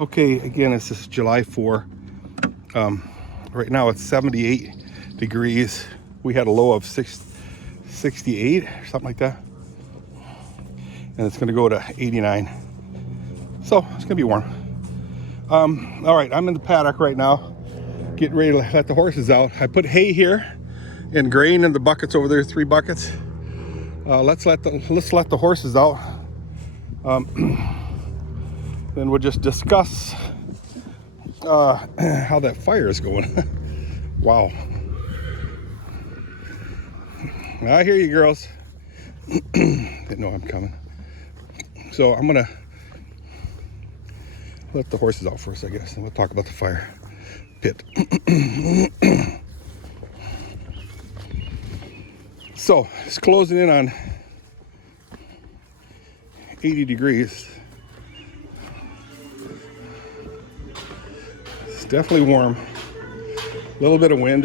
Okay, again, this is July 4. Right now it's 78 degrees. We had a low of 68 or something like that. And it's gonna go to 89. So it's gonna be warm. All right, I'm in the paddock right now, getting ready to let the horses out. I put hay here and grain in the buckets over there, 3 buckets. Let's let the horses out. Then we'll just discuss how that fire is going. Wow. I hear you, girls. They know I'm coming. So I'm gonna let the horses out first, I guess, and we'll talk about the fire pit. So it's closing in on 80 degrees. It's definitely warm. A little bit of wind.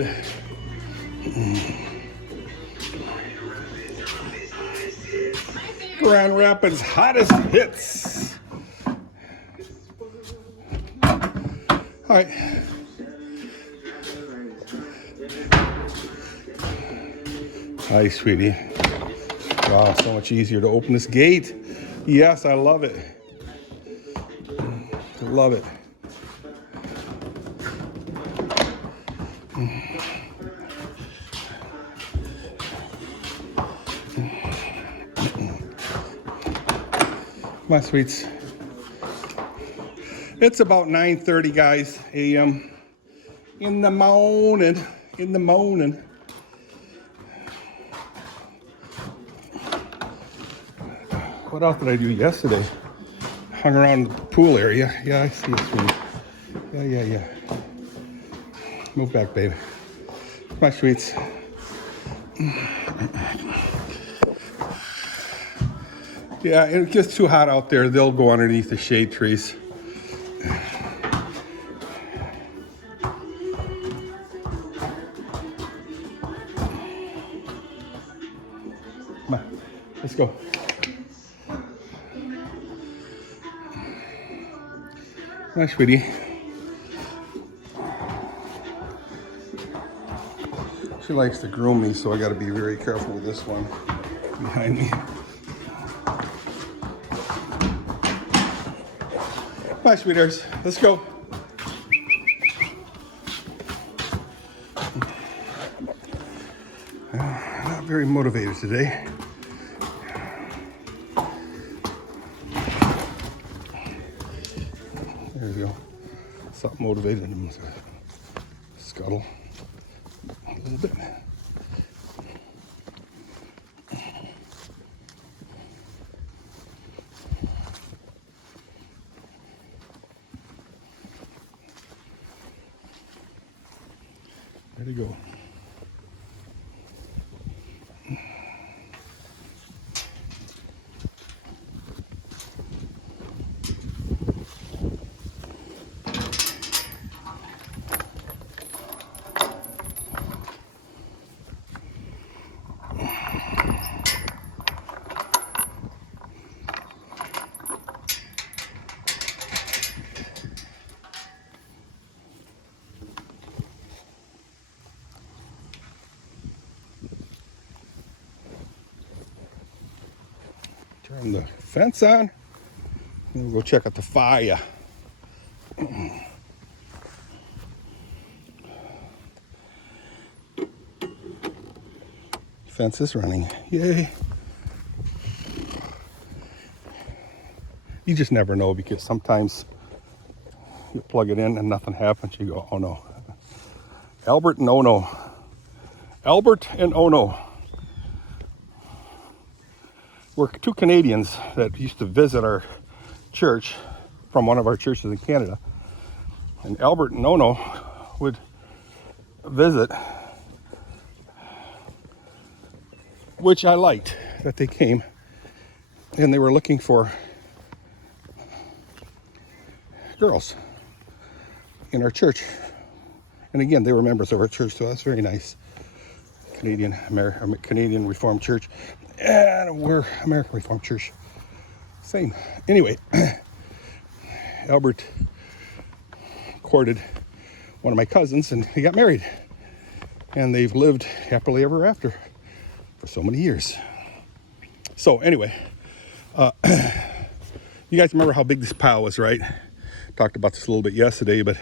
Grand Rapids hottest hits. All right. Hi, sweetie. Wow, so much easier to open this gate. Yes, I love it. I love it. My sweets. It's about 9:30, guys, a.m. in the morning. What else did I do yesterday? Hung around the pool area. Yeah, I see it, sweetie. Yeah. Move back, babe. My sweets. Yeah, it gets too hot out there. They'll go underneath the shade trees. Come on, let's go. Hi, sweetie. She likes to groom me, so I got to be very careful with this one behind me. Bye, sweethearts. Let's go. Not very motivated today. There we go. Stop motivated him to scuttle a little bit. There they go. Turn the fence on, and we'll go check out the fire. Fence is running. Yay. You just never know, because sometimes you plug it in and nothing happens. You go, oh no. Albert and Ono. Albert and Ono were 2 Canadians that used to visit our church from one of our churches in Canada. And Albert and Ono would visit, which I liked that they came, and they were looking for girls in our church. And again, they were members of our church, so that's very nice. Canadian Reformed Church, and we're American Reformed Church. Same. Anyway, Albert supported one of my cousins, and they got married. And they've lived happily ever after for so many years. So anyway, you guys remember how big this pile was, right? Talked about this a little bit yesterday, but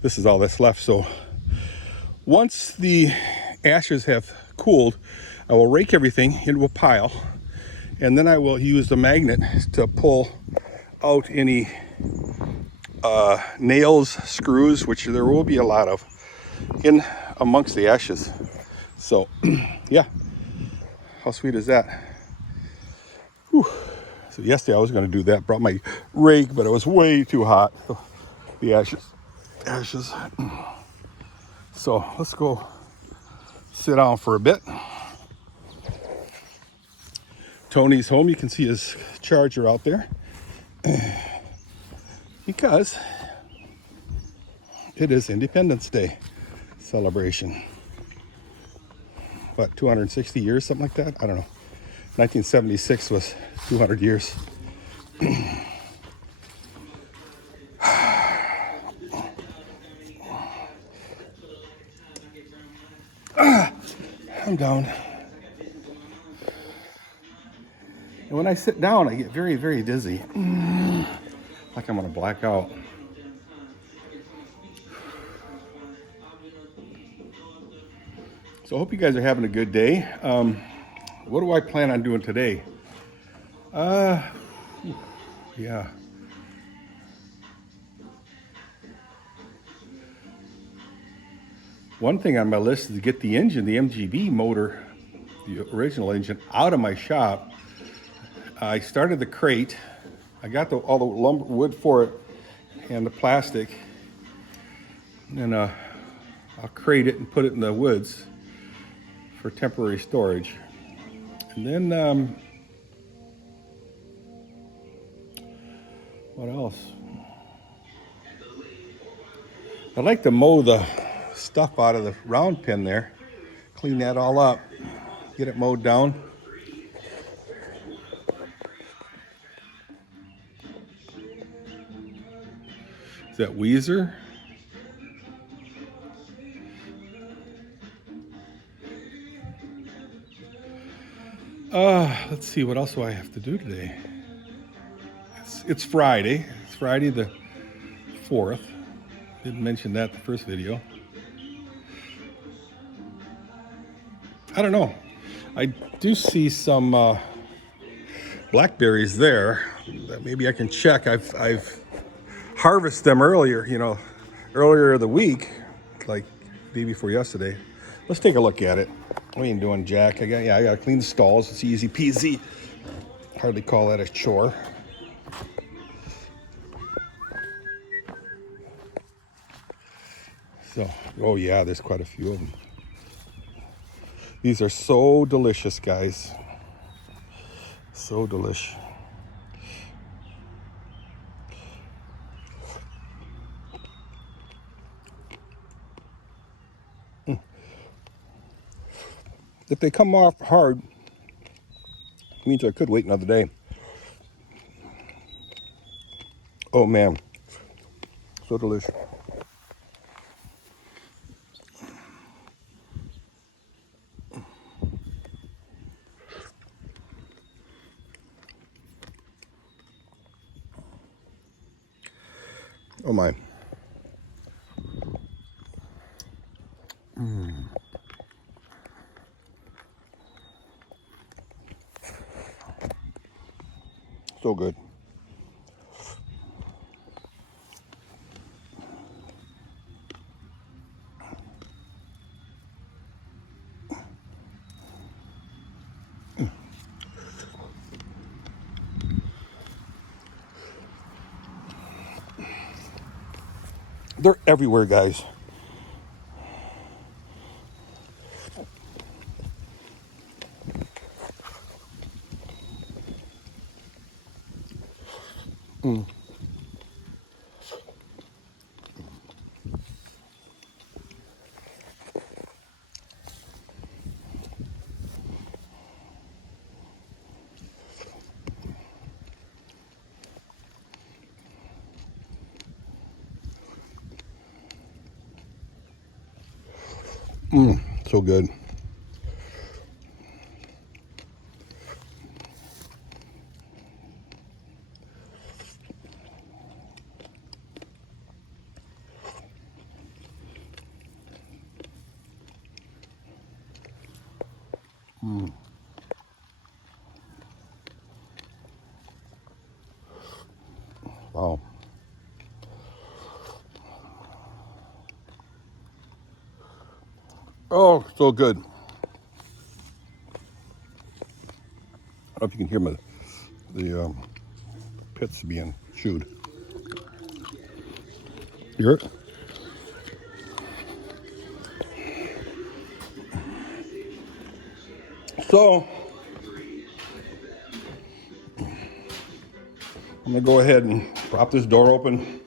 this is all that's left. So once the ashes have cooled, I will rake everything into a pile, and then I will use the magnet to pull out any nails, screws, which there will be a lot of, in amongst the ashes. So yeah, how sweet is that? Whew. So yesterday I was going to do that, brought my rake, but it was way too hot. The ashes. So let's go sit down for a bit. Tony's home. You can see his charger out there because it is Independence Day celebration. What, 260 years, something like that? I don't know. 1976 was 200 years. I'm down. And when I sit down, I get very, very dizzy. Like I'm gonna black out. So I hope you guys are having a good day. What do I plan on doing today? Yeah. One thing on my list is to get the engine, the MGB motor, the original engine, out of my shop. I started the crate. I got all the lumber, wood for it, and the plastic. And I'll crate it and put it in the woods for temporary storage. And then, what else? I'd like to mow the stuff out of the round pin there, clean that all up, get it mowed down. Is that Weezer? Let's see, what else do I have to do today? It's Friday. It's Friday the 4th. Didn't mention that in the first video. I don't know. I do see some blackberries there that maybe I can check. I've harvested them earlier, earlier the week, like day before yesterday. Let's take a look at it. We ain't doing jack. I gotta clean the stalls. It's easy peasy. Hardly call that a chore. So, oh yeah, there's quite a few of them. These are so delicious, guys. So delish. If they come off hard, it means I could wait another day. Oh man, so delicious. Oh my. So good. They're everywhere, guys. So good. Wow. Oh, so good. I don't know if you can hear the pits being chewed. Hear it? So I'm gonna go ahead and prop this door open.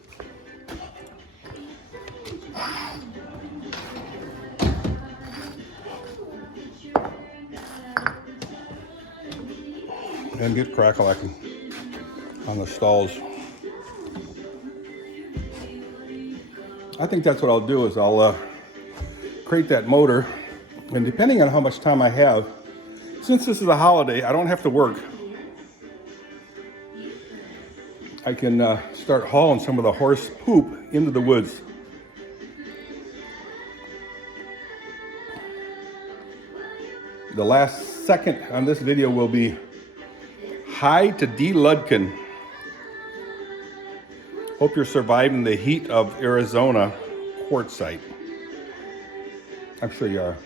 And get crack-a-lacking on the stalls. I think that's what I'll do is I'll create that motor, and depending on how much time I have, since this is a holiday, I don't have to work. I can start hauling some of the horse poop into the woods. The last second on this video will be hi to D. Ludkin. Hope you're surviving the heat of Arizona quartzite. I'm sure you are.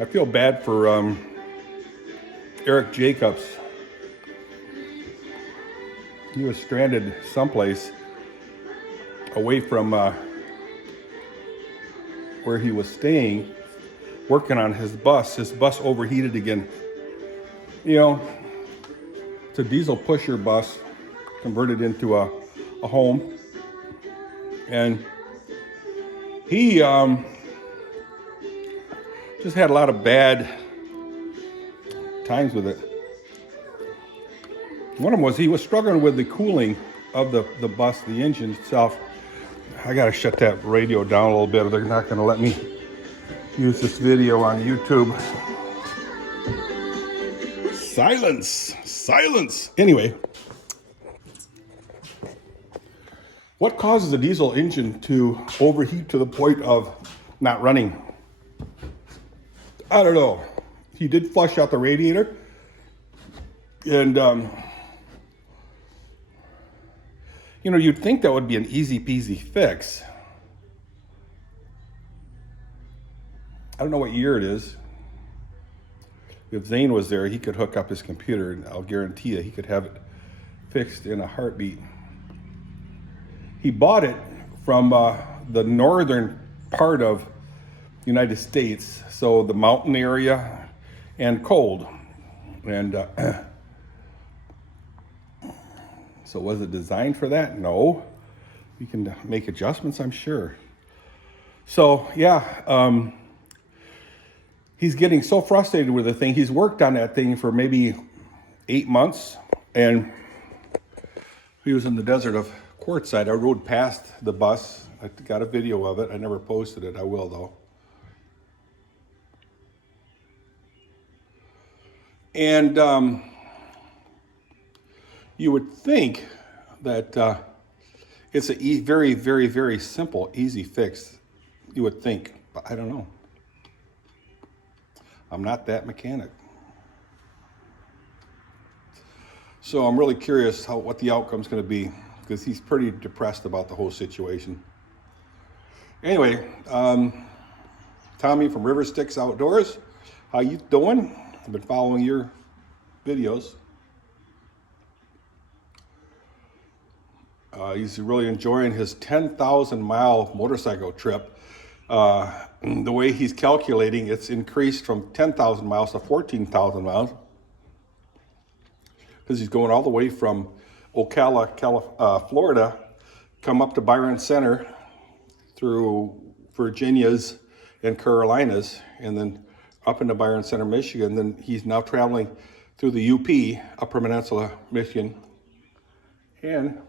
I feel bad for Eric Jacobs. He was stranded someplace away from where he was staying, working on his bus. His bus overheated again. You know, it's a diesel pusher bus converted into a home. And he just had a lot of bad times with it. One of them was he was struggling with the cooling of the bus, the engine itself. I gotta shut that radio down a little bit or they're not gonna let me use this video on YouTube. Silence, silence. Anyway, what causes a diesel engine to overheat to the point of not running? I don't know. He did flush out the radiator, and you know, you'd think that would be an easy peasy fix. I don't know what year it is. If Zane was there, he could hook up his computer, and I'll guarantee you he could have it fixed in a heartbeat. He bought it from the northern part of the United States, so the mountain area and cold. And so was it designed for that? No. You can make adjustments, I'm sure. So yeah, he's getting so frustrated with the thing. He's worked on that thing for maybe 8 months, and he was in the desert of Quartzsite. I rode past the bus. I got a video of it. I never posted it. I will, though. And you would think that it's a very, very, very simple, easy fix. You would think, but I don't know. I'm not that mechanic. So I'm really curious what the outcome's going to be, because he's pretty depressed about the whole situation. Anyway, Tommy from River Sticks Outdoors, how you doing? I've been following your videos. He's really enjoying his 10,000 mile motorcycle trip. The way he's calculating, it's increased from 10,000 miles to 14,000 miles. Because he's going all the way from Ocala, Florida, come up to Byron Center through Virginia's and Carolinas, and then up into Byron Center, Michigan. Then he's now traveling through the UP, Upper Peninsula, Michigan, and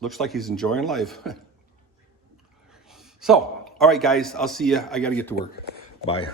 looks like he's enjoying life. So All right, guys, I'll see you. I got to get to work. Bye.